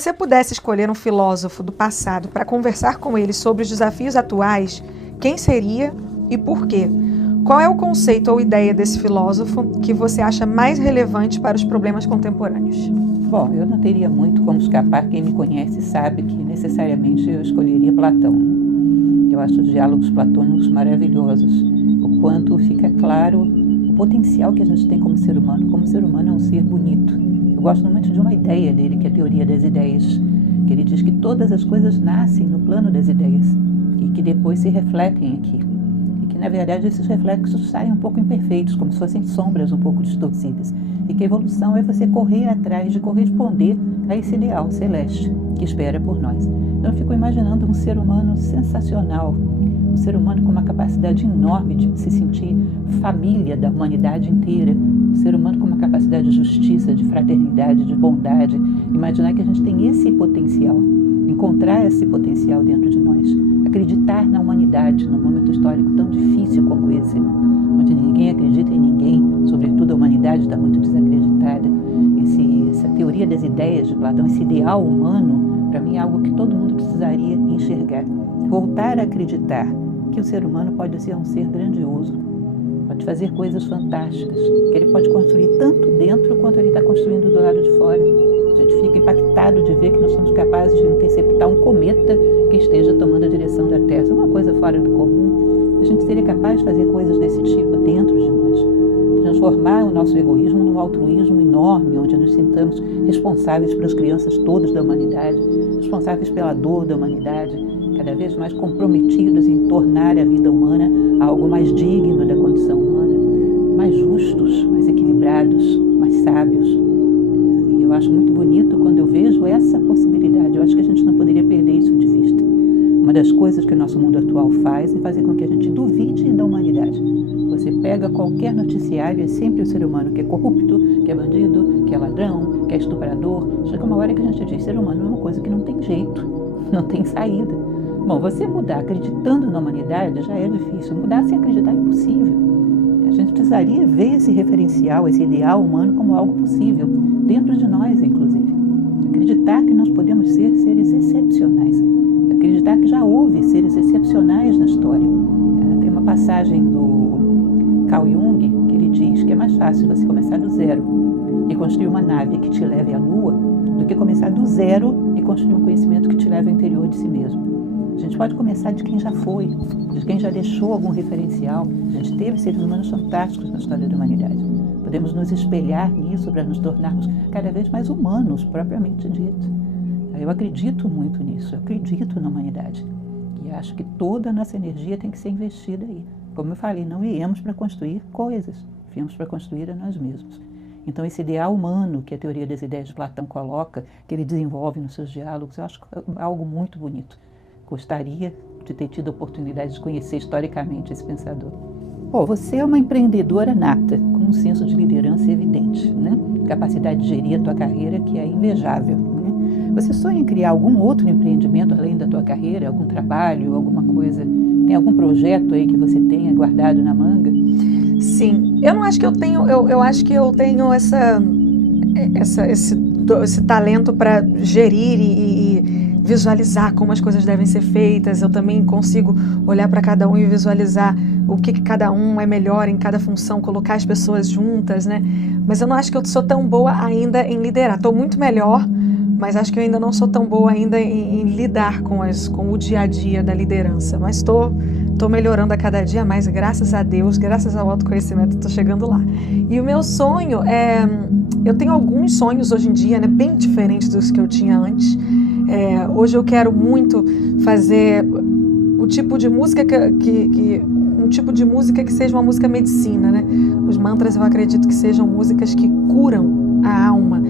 Se você pudesse escolher um filósofo do passado para conversar com ele sobre os desafios atuais, quem seria e por quê? Qual é o conceito ou ideia desse filósofo que você acha mais relevante para os problemas contemporâneos? Bom, eu não teria muito como escapar. Quem me conhece sabe que necessariamente eu escolheria Platão. Eu acho os diálogos platônicos maravilhosos. O quanto fica claro o potencial que a gente tem como ser humano. Como ser humano é um ser bonito. Eu gosto muito de uma ideia dele, que é a teoria das ideias. Que ele diz que todas as coisas nascem no plano das ideias e que depois se refletem aqui. E que, na verdade, esses reflexos saem um pouco imperfeitos, como se fossem sombras um pouco distorcidas. E que a evolução é você correr atrás de corresponder a esse ideal celeste que espera por nós. Então eu fico imaginando um ser humano sensacional, um ser humano com uma capacidade enorme de se sentir família da humanidade inteira, um ser humano com uma capacidade de justiça, de fraternidade, de bondade. Imaginar que a gente tem esse potencial, encontrar esse potencial dentro de nós, acreditar na humanidade num momento histórico tão difícil como esse, né? Onde ninguém acredita em ninguém, sobretudo a humanidade está muito desacreditada. Essa teoria das ideias de Platão, esse ideal humano, para mim é algo que todo mundo precisaria enxergar. Voltar a acreditar que o ser humano pode ser um ser grandioso, pode fazer coisas fantásticas, que ele pode construir tanto dentro quanto ele está construindo do lado de fora. A gente fica impactado de ver que nós somos capazes de interceptar um cometa que esteja tomando a direção da Terra. Isso é uma coisa fora do comum. A gente seria capaz de fazer coisas desse tipo dentro de nós. Transformar o nosso egoísmo num altruísmo enorme, onde nos sintamos responsáveis pelas crianças todas da humanidade, responsáveis pela dor da humanidade, cada vez mais comprometidos em tornar a vida humana algo mais digno da condição humana, mais justos, mais equilibrados, mais sábios. E eu acho muito bonito quando eu vejo essa possibilidade. Eu acho que a gente não poderia perder isso de vista. Uma das coisas que o nosso mundo atual faz é fazer com que a gente duvide da humanidade. Você pega qualquer noticiário, é sempre o ser humano que é corrupto, que é bandido, que é ladrão, que é estuprador. Chega uma hora que a gente diz, ser humano é uma coisa que não tem jeito, não tem saída. Bom, você mudar acreditando na humanidade já é difícil, mudar sem acreditar é impossível. A gente precisaria ver esse referencial, esse ideal humano como algo possível, dentro de nós, inclusive. Acreditar que nós podemos ser seres excepcionais, acreditar que já houve seres excepcionais na história. Tem uma passagem do Carl Jung que ele diz que é mais fácil você começar do zero e construir uma nave que te leve à Lua do que começar do zero e construir um conhecimento que te leve ao interior de si mesmo. A gente pode começar de quem já foi, de quem já deixou algum referencial. A gente teve seres humanos fantásticos na história da humanidade. Podemos nos espelhar nisso para nos tornarmos cada vez mais humanos, propriamente dito. Eu acredito muito nisso, eu acredito na humanidade. E acho que toda a nossa energia tem que ser investida aí. Como eu falei, não viemos para construir coisas, viemos para construir a nós mesmos. Então esse ideal humano que a teoria das ideias de Platão coloca, que ele desenvolve nos seus diálogos, eu acho algo muito bonito. Gostaria de ter tido a oportunidade de conhecer historicamente esse pensador. Você é uma empreendedora nata, com um senso de liderança evidente, né? Capacidade de gerir a tua carreira que é invejável. Né? Você sonha em criar algum outro empreendimento além da tua carreira, algum trabalho, alguma coisa? Tem algum projeto aí que você tenha guardado na manga? Sim, eu não acho que eu tenho, eu acho que eu tenho esse talento para gerir e visualizar como as coisas devem ser feitas. Eu também consigo olhar para cada um e visualizar o que cada um é melhor em cada função, colocar as pessoas juntas, né? Mas eu não acho que eu sou tão boa ainda em liderar. Estou muito melhor, mas acho que eu ainda não sou tão boa ainda em lidar com o dia a dia da liderança. Mas estou melhorando a cada dia mais, graças a Deus, graças ao autoconhecimento, estou chegando lá. E o meu sonho é... Eu tenho alguns sonhos hoje em dia, né, bem diferentes dos que eu tinha antes. Hoje eu quero muito fazer o tipo de música um tipo de música que seja uma música medicina, né? Os mantras eu acredito que sejam músicas que curam a alma,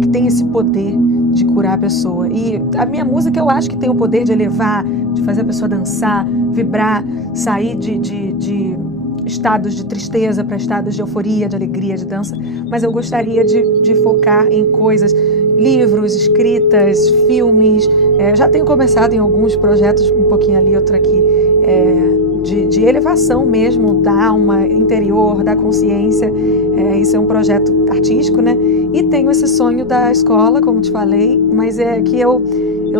que tem esse poder de curar a pessoa. E a minha música eu acho que tem o poder de elevar, de fazer a pessoa dançar, vibrar, sair de estados de tristeza para estados de euforia, de alegria, de dança. Mas eu gostaria de focar em coisas, livros, escritas, filmes. Já tenho começado em alguns projetos, um pouquinho ali, outro aqui, de elevação mesmo da alma interior, da consciência. Isso é um projeto artístico, né? E tenho esse sonho da escola, como te falei, mas é que eu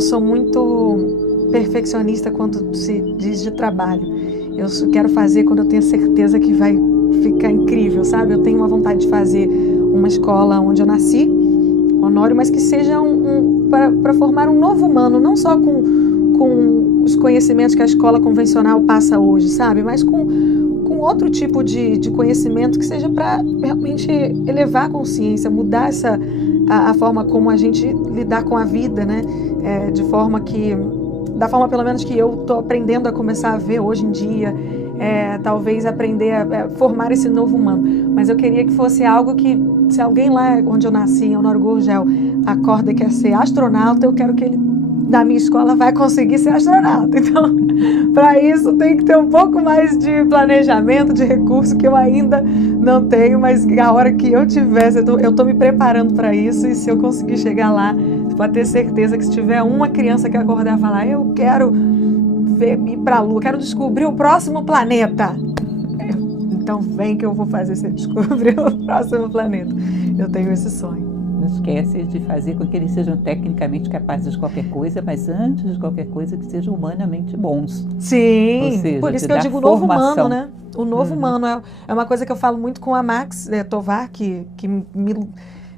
sou muito perfeccionista quando se diz de trabalho. Eu quero fazer quando eu tenho certeza que vai ficar incrível, sabe? Eu tenho uma vontade de fazer uma escola onde eu nasci, Honório, mas que seja para formar um novo humano, não só com os conhecimentos que a escola convencional passa hoje, sabe? Mas com outro tipo de conhecimento que seja para realmente elevar a consciência, mudar a forma como a gente lidar com a vida, né? Da forma pelo menos que eu estou aprendendo a começar a ver hoje em dia, talvez aprender a formar esse novo humano. Mas eu queria que fosse algo que, se alguém lá onde eu nasci, em Honório Gurgel, acorda e quer ser astronauta, eu quero que ele, da minha escola, vai conseguir ser astronauta. Então, para isso tem que ter um pouco mais de planejamento, de recurso, que eu ainda não tenho, mas a hora que eu tivesse, eu estou me preparando para isso, e se eu conseguir chegar lá, pode ter certeza que se tiver uma criança que acordar e falar, eu quero ir para a Lua, quero descobrir o próximo planeta. Então vem que eu vou fazer você descobrir o próximo planeta. Eu tenho esse sonho. Não esquece de fazer com que eles sejam tecnicamente capazes de qualquer coisa, mas antes de qualquer coisa que sejam humanamente bons. Sim, ou seja, por isso que eu digo o novo humano, né? O novo Uhum. humano é uma coisa que eu falo muito com a Max Tovar, que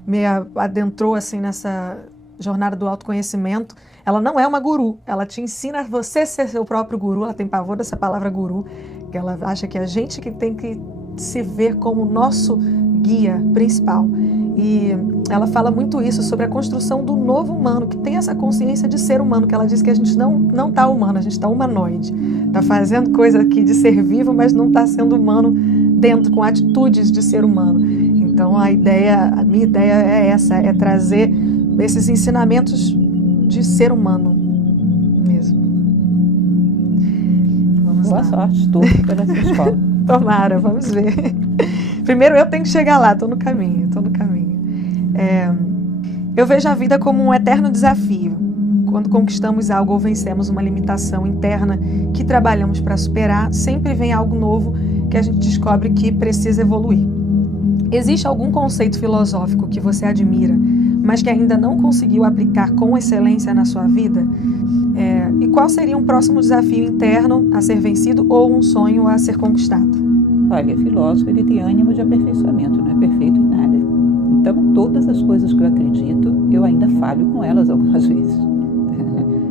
me adentrou assim nessa jornada do autoconhecimento. Ela não é uma guru, ela te ensina a você ser seu próprio guru. Ela tem pavor dessa palavra guru, que ela acha que é a gente que tem que se ver como nosso guia principal. E ela fala muito isso sobre a construção do novo humano, que tem essa consciência de ser humano, que ela diz que a gente não está humano, a gente está humanoide. Está fazendo coisa aqui de ser vivo, mas não está sendo humano dentro, com atitudes de ser humano. Então a minha ideia é essa, é trazer esses ensinamentos de ser humano mesmo. Boa sorte, torço pela sua escola. Tomara, vamos ver. Primeiro eu tenho que chegar lá, estou no caminho. Eu vejo a vida como um eterno desafio. Quando conquistamos algo ou vencemos uma limitação interna que trabalhamos para superar, sempre vem algo novo que a gente descobre que precisa evoluir. Existe algum conceito filosófico que você admira, mas que ainda não conseguiu aplicar com excelência na sua vida? E qual seria um próximo desafio interno a ser vencido ou um sonho a ser conquistado? Olha, filósofo, ele tem ânimo de aperfeiçoamento, não é perfeito em nada. Então, todas as coisas que eu acredito, eu ainda falho com elas algumas vezes,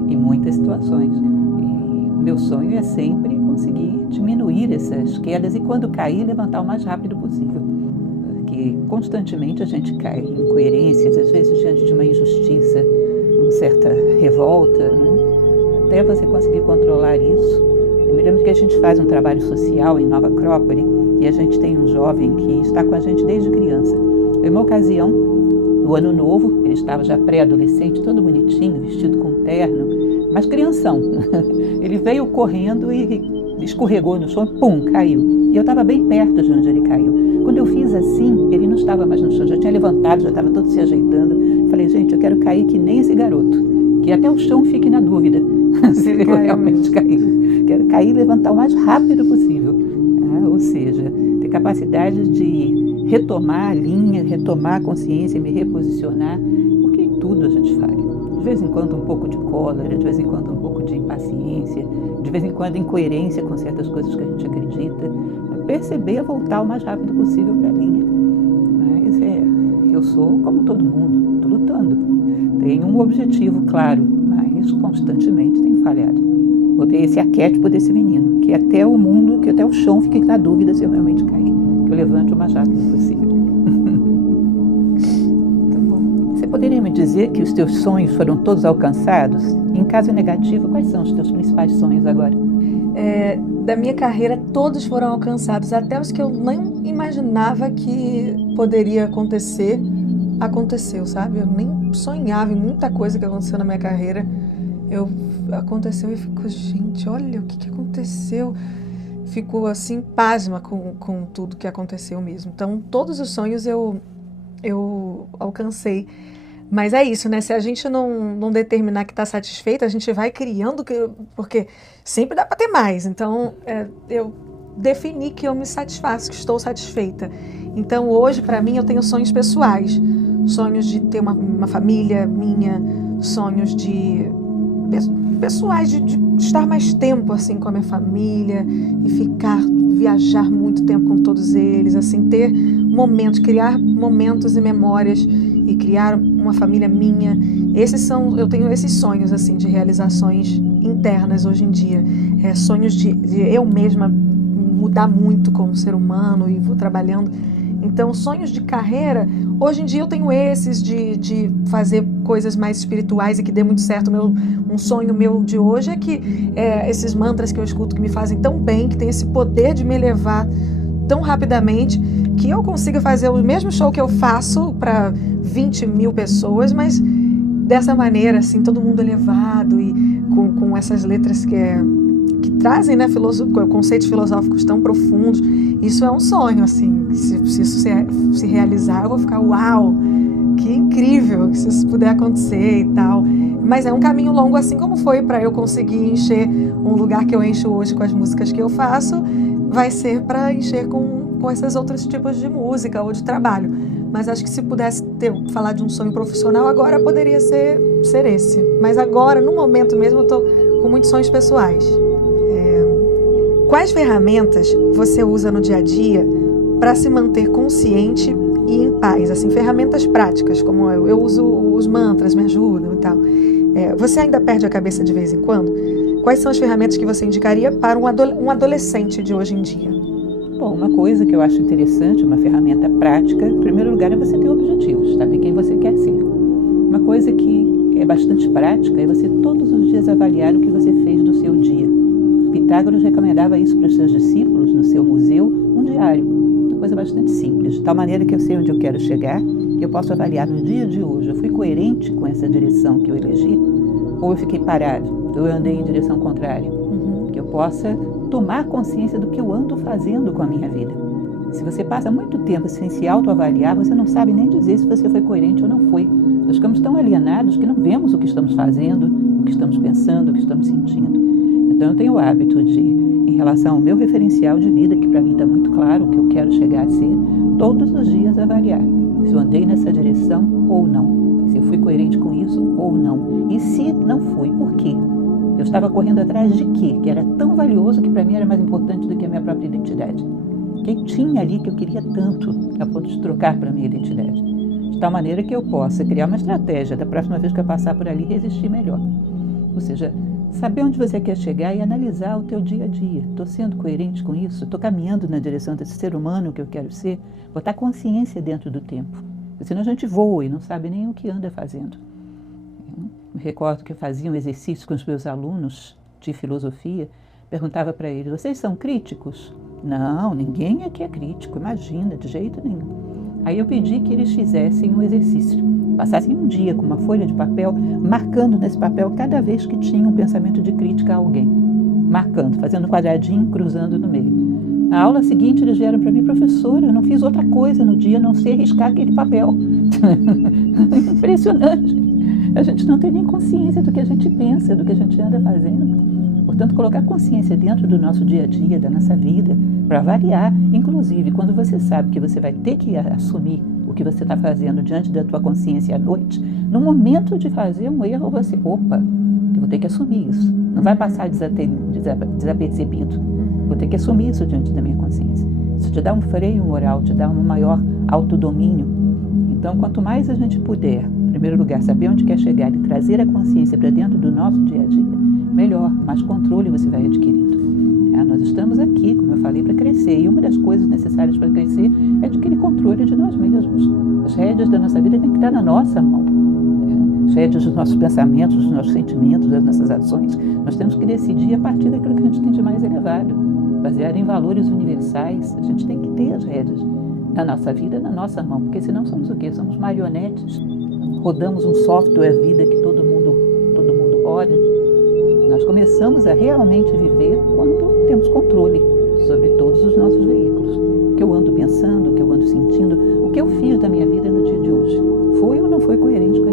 em muitas situações. E meu sonho é sempre conseguir diminuir essas quedas e, quando cair, levantar o mais rápido possível. Porque constantemente a gente cai em incoerências, às vezes diante de uma injustiça, uma certa revolta, né? Até você conseguir controlar isso. Eu me lembro que a gente faz um trabalho social em Nova Acrópole e a gente tem um jovem que está com a gente desde criança. Em uma ocasião, no ano novo, ele estava já pré-adolescente, todo bonitinho, vestido com terno, mas crianção. Ele veio correndo e escorregou no chão, pum, caiu. E eu estava bem perto de onde ele caiu. Quando eu fiz assim, ele não estava mais no chão, já tinha levantado, já estava todo se ajeitando. Falei, gente, eu quero cair que nem esse garoto, que até o chão fique na dúvida se ele realmente caiu. Quero cair e levantar o mais rápido possível. Ou seja, ter capacidade de retomar a linha, retomar a consciência e me reposicionar, porque em tudo a gente falha. De vez em quando um pouco de cólera, de vez em quando um pouco de impaciência, de vez em quando incoerência com certas coisas que a gente acredita. Perceber voltar o mais rápido possível para a linha. Mas eu sou como todo mundo, estou lutando. Tenho um objetivo claro, mas constantemente tenho falhado. Vou ter esse arquétipo desse menino, que até o mundo, que até o chão fique na dúvida se eu realmente cair. Que eu levante o mais rápido possível. Você poderia me dizer que os teus sonhos foram todos alcançados? Em caso negativo, quais são os teus principais sonhos agora? Da minha carreira, todos foram alcançados, até os que eu nem imaginava que poderia acontecer, aconteceu, sabe? Eu nem sonhava em muita coisa que aconteceu na minha carreira. Aconteceu e fico, gente, olha o que aconteceu. Fico assim, pasma com tudo que aconteceu mesmo. Então, todos os sonhos eu alcancei. Mas é isso, né? Se a gente não determinar que está satisfeita, a gente vai criando, porque sempre dá para ter mais. Então, eu defini que eu me satisfaço, que estou satisfeita. Então, hoje, para mim, eu tenho sonhos pessoais. Sonhos de ter uma família minha, sonhos pessoais, de estar mais tempo, assim, com a minha família e viajar muito tempo com todos eles, assim, ter momentos, criar momentos e memórias e criar uma família minha. Eu tenho esses sonhos, assim, de realizações internas hoje em dia. Sonhos de eu mesma mudar muito como ser humano e vou trabalhando. Então, sonhos de carreira, hoje em dia eu tenho esses de fazer coisas mais espirituais e que dê muito certo. Um sonho meu de hoje é que esses mantras que eu escuto que me fazem tão bem, que tem esse poder de me elevar tão rapidamente, que eu consiga fazer o mesmo show que eu faço para 20 mil pessoas, mas dessa maneira, assim, todo mundo elevado e com essas letras que trazem, né, conceitos filosóficos tão profundos. Isso é um sonho, assim. Se isso se realizar, eu vou ficar, uau, que incrível, se isso puder acontecer e tal. Mas é um caminho longo, assim como foi para eu conseguir encher um lugar que eu encho hoje com as músicas que eu faço, vai ser para encher com esses outros tipos de música ou de trabalho. Mas acho que se pudesse falar de um sonho profissional, agora poderia ser esse. Mas agora, no momento mesmo, eu estou com muitos sonhos pessoais. Quais ferramentas você usa no dia a dia para se manter consciente e em paz? Assim, ferramentas práticas, como eu uso os mantras, me ajudam e tal. Você ainda perde a cabeça de vez em quando? Quais são as ferramentas que você indicaria para um adolescente de hoje em dia? Bom, uma coisa que eu acho interessante, uma ferramenta prática, em primeiro lugar, é você ter objetivos, saber quem você quer ser. Uma coisa que é bastante prática é você todos os dias avaliar o que você fez do seu dia. Pitágoras recomendava isso para os seus discípulos, no seu museu, um diário. Uma coisa bastante simples, de tal maneira que eu sei onde eu quero chegar e eu posso avaliar no dia de hoje, eu fui coerente com essa direção que eu elegi? Ou eu fiquei parado, ou eu andei em direção contrária? Que eu possa tomar consciência do que eu ando fazendo com a minha vida. Se você passa muito tempo sem se autoavaliar, você não sabe nem dizer se você foi coerente ou não foi. Nós ficamos tão alienados que não vemos o que estamos fazendo, o que estamos pensando, o que estamos sentindo. Então eu tenho o hábito de, em relação ao meu referencial de vida, que para mim está muito claro o que eu quero chegar a ser, todos os dias avaliar se eu andei nessa direção ou não, se eu fui coerente com isso ou não. E se não fui, por quê? Eu estava correndo atrás de quê? Que era tão valioso que para mim era mais importante do que a minha própria identidade. O que tinha ali que eu queria tanto a ponto de trocar para a minha identidade? De tal maneira que eu possa criar uma estratégia da próxima vez que eu passar por ali resistir melhor. Ou seja, saber onde você quer chegar e analisar o teu dia a dia. Estou sendo coerente com isso? Estou caminhando na direção desse ser humano que eu quero ser? Botar consciência dentro do tempo. Porque senão a gente voa e não sabe nem o que anda fazendo. Me recordo que eu fazia um exercício com os meus alunos de filosofia, perguntava para eles, vocês são críticos? Não, ninguém aqui é crítico, imagina, de jeito nenhum. Aí eu pedi que eles fizessem um exercício, passassem um dia com uma folha de papel, marcando nesse papel cada vez que tinha um pensamento de crítica a alguém. Marcando, fazendo um quadradinho, cruzando no meio. Na aula seguinte eles vieram para mim, professora, eu não fiz outra coisa no dia, a não sei riscar aquele papel. Impressionante. A gente não tem nem consciência do que a gente pensa, do que a gente anda fazendo. Portanto, colocar consciência dentro do nosso dia a dia, da nossa vida, para avaliar, inclusive, quando você sabe que você vai ter que assumir o que você está fazendo diante da tua consciência à noite, no momento de fazer um erro, você, opa, eu vou ter que assumir isso. Não vai passar desapercebido. Vou ter que assumir isso diante da minha consciência. Isso te dá um freio moral, te dá um maior autodomínio. Então, quanto mais a gente puder, em primeiro lugar, saber onde quer chegar e trazer a consciência para dentro do nosso dia a dia, melhor, mais controle você vai adquirindo. Nós estamos aqui, como eu falei, para crescer. E uma das coisas necessárias para crescer é adquirir controle de nós mesmos. As rédeas da nossa vida têm que estar na nossa mão. As rédeas dos nossos pensamentos, dos nossos sentimentos, das nossas ações. Nós temos que decidir a partir daquilo que a gente tem de mais elevado. Baseado em valores universais, a gente tem que ter as rédeas da nossa vida na nossa mão. Porque senão somos o quê? Somos marionetes. Rodamos um software vida que todo mundo roda. Nós começamos a realmente viver quando temos controle sobre todos os nossos veículos. O que eu ando pensando, o que eu ando sentindo, o que eu fiz da minha vida no dia de hoje. Foi ou não foi coerente com